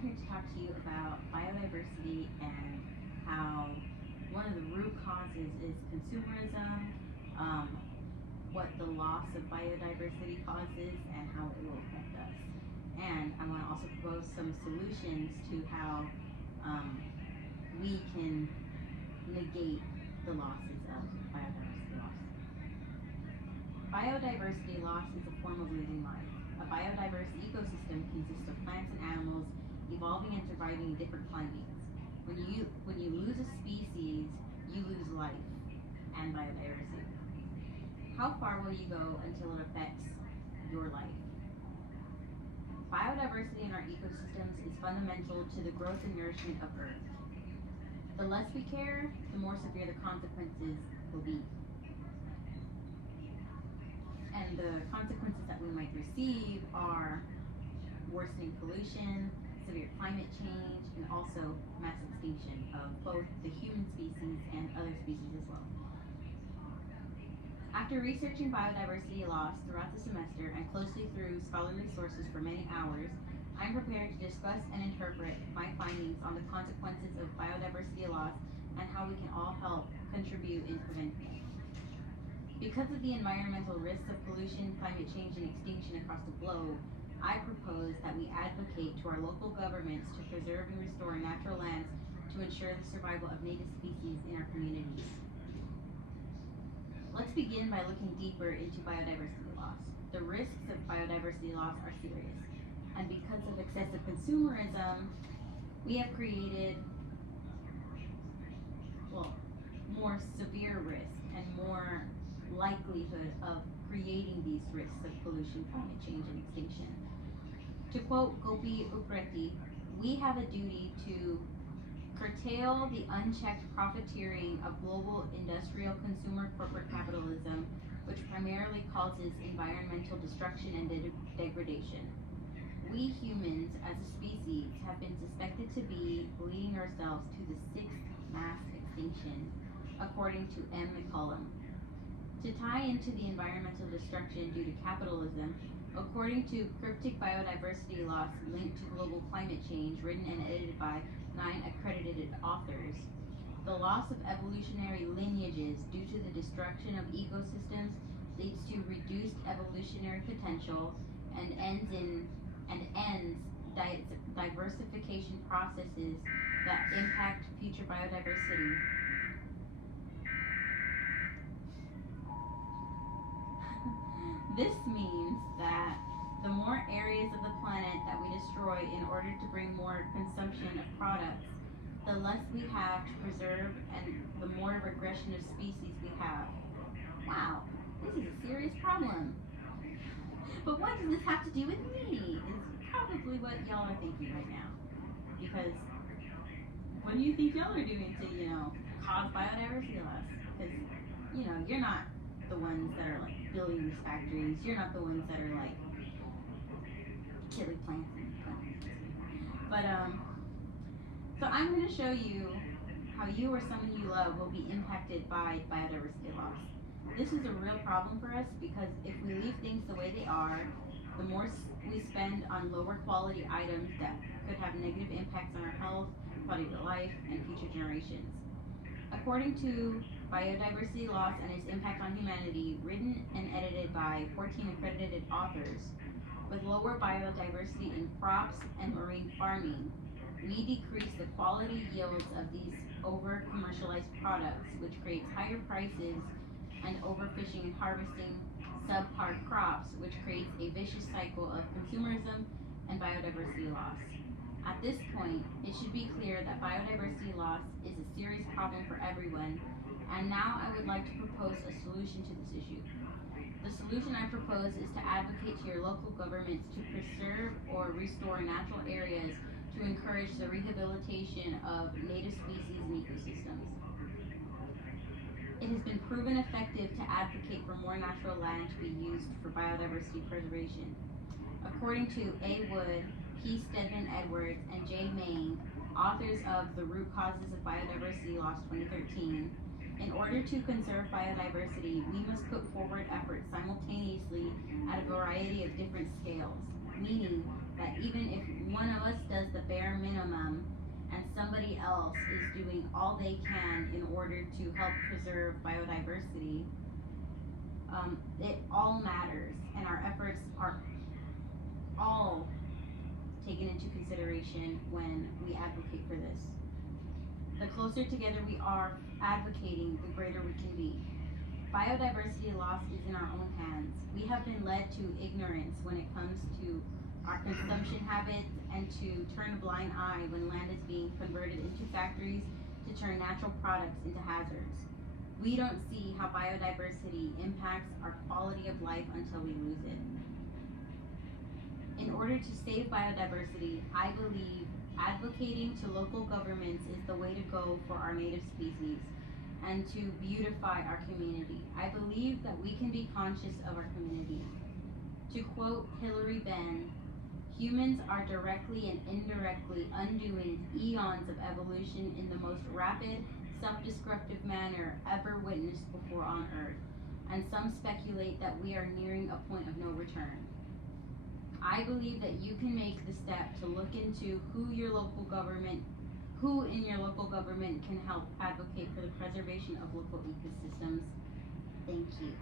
I'm here to talk to you about biodiversity and how one of the root causes is consumerism, um, what the loss of biodiversity causes, and how it will affect us. And I want to also propose some solutions to how we can negate the losses of biodiversity loss. Biodiversity loss is a form of losing life. A biodiverse ecosystem consists of plants and animals evolving and surviving in different climates. When you lose a species, you lose life and biodiversity. How far will you go until it affects your life? Biodiversity in our ecosystems is fundamental to the growth and nourishment of Earth. The less we care, the more severe the consequences will be. And the consequences that we might receive are worsening pollution, severe climate change, and also mass extinction of both the human species and other species as well. After researching biodiversity loss throughout the semester and closely through scholarly sources for many hours, I'm prepared to discuss and interpret my findings on the consequences of biodiversity loss and how we can all help contribute in preventing it. Because of the environmental risks of pollution, climate change, and extinction across the globe, I propose that we advocate to our local governments to preserve and restore natural lands to ensure the survival of native species in our communities. Let's begin by looking deeper into biodiversity loss. The risks of biodiversity loss are serious, and because of excessive consumerism, we have created, more severe risks and more likelihood of creating these risks of pollution, climate change, and extinction. To quote Gopi Upreti, we have a duty to curtail the unchecked profiteering of global industrial consumer corporate capitalism, which primarily causes environmental destruction and degradation. We humans, as a species, have been suspected to be leading ourselves to the sixth mass extinction, according to M. McCollum. To tie into the environmental destruction due to capitalism, according to Cryptic Biodiversity Loss Linked to Global Climate Change, written and edited by 9 accredited authors, the loss of evolutionary lineages due to the destruction of ecosystems leads to reduced evolutionary potential and ends diversification processes that impact future biodiversity. This means that the more areas of the planet that we destroy in order to bring more consumption of products, the less we have to preserve and the more regression of species we have. Wow, this is a serious problem. But what does this have to do with me? Is probably what y'all are thinking right now. Because what do you think y'all are doing to, cause biodiversity loss? Because, you're not the ones that are like building these factories. You're not the ones that are like killing plants and plants. But so I'm going to show you how you or someone you love will be impacted by biodiversity loss. This is a real problem for us because if we leave things the way they are, the more we spend on lower quality items that could have negative impacts on our health, quality of life, and future generations. According to Biodiversity Loss and Its Impact on Humanity, written and edited by 14 accredited authors, with lower biodiversity in crops and marine farming, we decrease the quality yields of these over-commercialized products, which creates higher prices, and overfishing and harvesting subpar crops, which creates a vicious cycle of consumerism and biodiversity loss. At this point, it should be clear that biodiversity loss is a serious problem for everyone, and now I would like to propose a solution to this issue. The solution I propose is to advocate to your local governments to preserve or restore natural areas to encourage the rehabilitation of native species and ecosystems. It has been proven effective to advocate for more natural land to be used for biodiversity preservation. According to A. Wood, P. Stedman Edwards, and J. Main, authors of The Root Causes of Biodiversity Loss 2013, in order to conserve biodiversity, we must put forward efforts simultaneously at a variety of different scales, meaning that even if one of us does the bare minimum and somebody else is doing all they can in order to help preserve biodiversity, it all matters, and our efforts are all taken into consideration when we advocate for this. The closer together we are advocating, the greater we can be. Biodiversity loss is in our own hands. We have been led to ignorance when it comes to our consumption habits, and to turn a blind eye when land is being converted into factories to turn natural products into hazards. We don't see how biodiversity impacts our quality of life until we lose it. In order to save biodiversity, I believe advocating to local governments is the way to go for our native species and to beautify our community. I believe that we can be conscious of our community. To quote Hilary Benn, humans are directly and indirectly undoing eons of evolution in the most rapid, self-destructive manner ever witnessed before on Earth, and some speculate that we are nearing a point of no return. I believe that you can make the step to look into who in your local government can help advocate for the preservation of local ecosystems. Thank you.